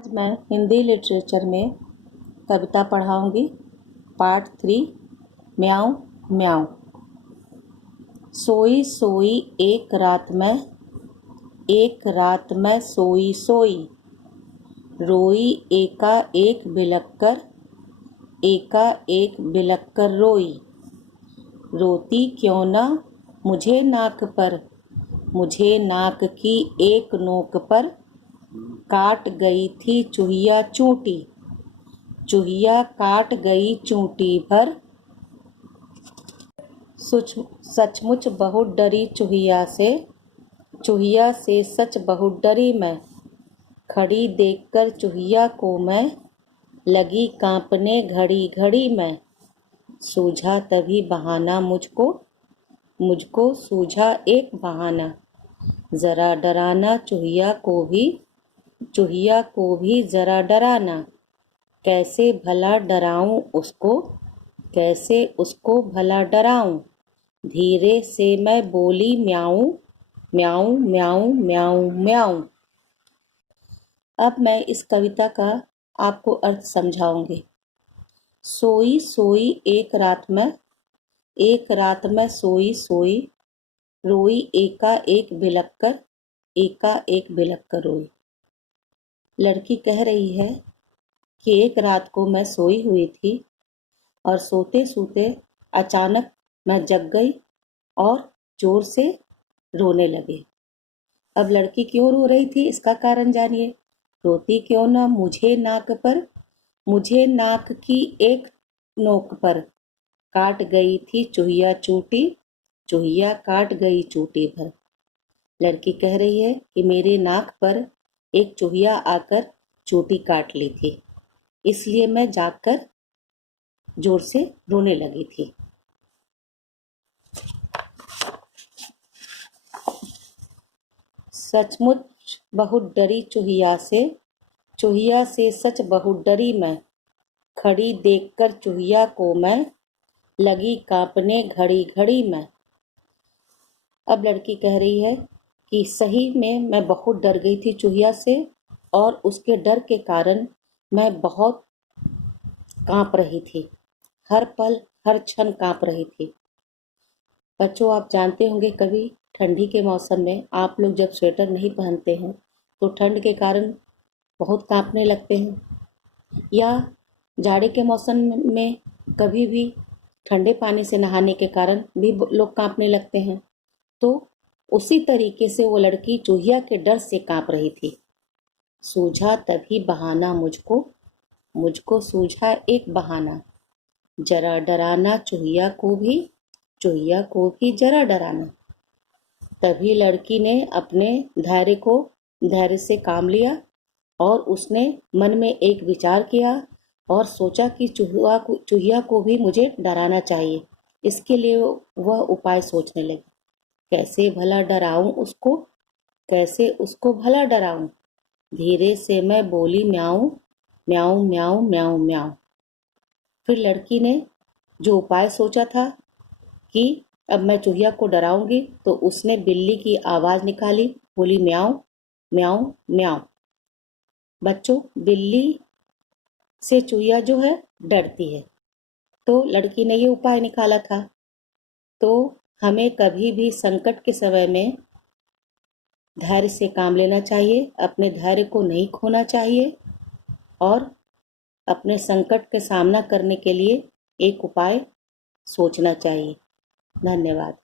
आज मैं हिंदी लिटरेचर में कविता पढ़ाऊंगी। पार्ट 3 म्याऊं म्याऊं। सोई सोई एक रात में सोई सोई, रोई एका एक बिलक कर रोई। रोती क्यों ना मुझे नाक की एक नोक पर काट गई थी चूहिया चूंटी। चूहिया काट गई चूंटी भर, सचमुच बहुत डरी चूहिया से सच बहुत डरी मैं। खड़ी देखकर चूहिया को मैं लगी कांपने घड़ी घड़ी मैं। सूझा तभी बहाना मुझको सूझा एक बहाना। जरा डराना चूहिया को भी जरा डराना। कैसे भला डराऊं। धीरे से मैं बोली म्याऊं म्याऊं म्याऊं म्याऊं म्याऊं। अब मैं इस कविता का आपको अर्थ समझाऊंगी। सोई सोई एक रात में सोई सोई, रोई एका एक बिलक कर रोई। लड़की कह रही है कि एक रात को मैं सोई हुई थी और सोते सोते अचानक मैं जग गई और जोर से रोने लगी। अब लड़की क्यों रो रही थी, इसका कारण जानिए। रोती क्यों ना मुझे नाक की एक नोक पर काट गई थी चूहिया चूंटी। चूहिया काट गई चूंटी भर। लड़की कह रही है कि मेरे नाक पर एक चूहिया आकर चोटी काट ली थी, इसलिए मैं जागकर जोर से रोने लगी थी। सचमुच बहुत डरी चूहिया से सच बहुत डरी मैं। खड़ी देखकर चूहिया को मैं लगी कांपने घड़ी घड़ी मैं। अब लड़की कह रही है कि सही में मैं बहुत डर गई थी चूहिया से और उसके डर के कारण मैं बहुत कांप रही थी। हर पल हर क्षण कांप रही थी। बच्चों, आप जानते होंगे कभी ठंडी के मौसम में आप लोग जब स्वेटर नहीं पहनते हैं तो ठंड के कारण बहुत कांपने लगते हैं, या जाड़े के मौसम में कभी भी ठंडे पानी से नहाने के कारण भी लोग कांपने लगते हैं। तो उसी तरीके से वो लड़की चूहिया के डर से कांप रही थी। सूझा तभी बहाना मुझको सूझा एक बहाना। जरा डराना चूहिया को भी जरा डराना। तभी लड़की ने अपने धैर्य से काम लिया और उसने मन में एक विचार किया और सोचा कि चूहिया को भी मुझे डराना चाहिए। इसके लिए वह उपाय सोचने लगी। कैसे उसको भला डराऊं। धीरे से मैं बोली म्याऊं म्याऊं म्याऊं म्याऊं म्याऊं। फिर लड़की ने जो उपाय सोचा था कि अब मैं चूहिया को डराऊंगी, तो उसने बिल्ली की आवाज निकाली, बोली म्याऊं म्याऊं म्याऊं। बच्चों, बिल्ली से चूहिया जो है डरती है, तो लड़की ने ये उपाय निकाला था। तो हमें कभी भी संकट के समय में धैर्य से काम लेना चाहिए, अपने धैर्य को नहीं खोना चाहिए और अपने संकट का सामना करने के लिए एक उपाय सोचना चाहिए। धन्यवाद।